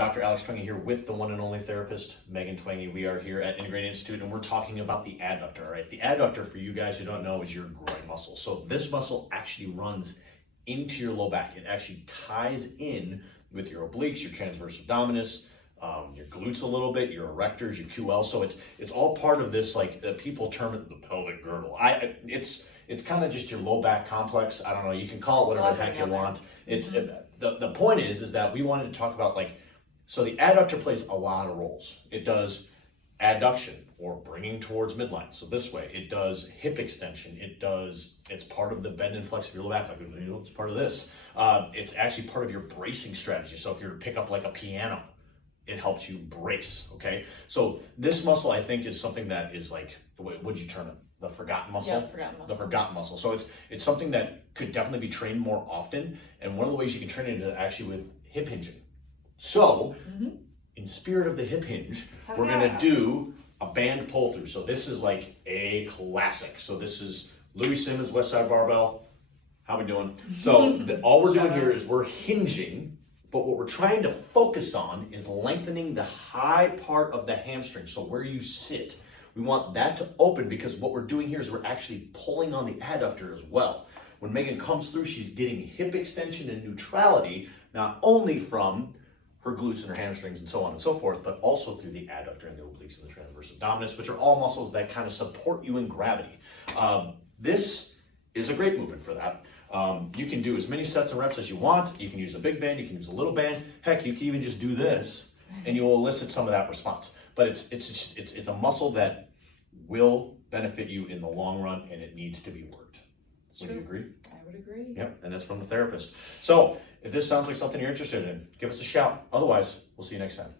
Dr. Alex Twenge here with the one and only therapist, Megan Twenge. We are here at Integrated Institute and we're talking about the adductor, all right? The adductor, for you guys who don't know, is your groin muscle. So this muscle actually runs into your low back. It actually ties in with your obliques, your transverse abdominis, your glutes a little bit, your erectors, your QL. So it's all part of this, like people term it the pelvic girdle. It's kind of just your low back complex. I don't know, you can call it whatever the heck you want. The point is that we wanted to talk about, like, so the adductor plays a lot of roles. It does adduction, or bringing towards midline, so this way. It does hip extension. It's part of the bend and flex of your low back, like, it's part of this. It's actually part of your bracing strategy. So if you're to pick up like a piano, it helps you brace, okay? So this muscle, I think, is something that is like, what'd you term it? The forgotten muscle? Yeah, forgotten muscle. The forgotten muscle. So it's something that could definitely be trained more often. And one of the ways you can train it is actually with hip hinging. So, in spirit of the hip hinge, we're gonna do a band pull through. So this is like a classic. So this is Louis Simmons, West Side Barbell. How we doing? So all we're doing here is we're hinging, but what we're trying to focus on is lengthening the high part of the hamstring. So where you sit, we want that to open, because what we're doing here is we're actually pulling on the adductor as well. When Megan comes through, she's getting hip extension and neutrality, not only from her glutes and her hamstrings and so on and so forth, but also through the adductor and the obliques and the transverse abdominis, which are all muscles that kind of support you in gravity. This is a great movement for that. You can do as many sets and reps as you want. You can use a big band, you can use a little band. Heck, you can even just do this and you will elicit some of that response. But it's a muscle that will benefit you in the long run, and it needs to be worked. Would you agree? I would agree. Yep, and that's from the therapist. So if this sounds like something you're interested in, give us a shout. Otherwise, we'll see you next time.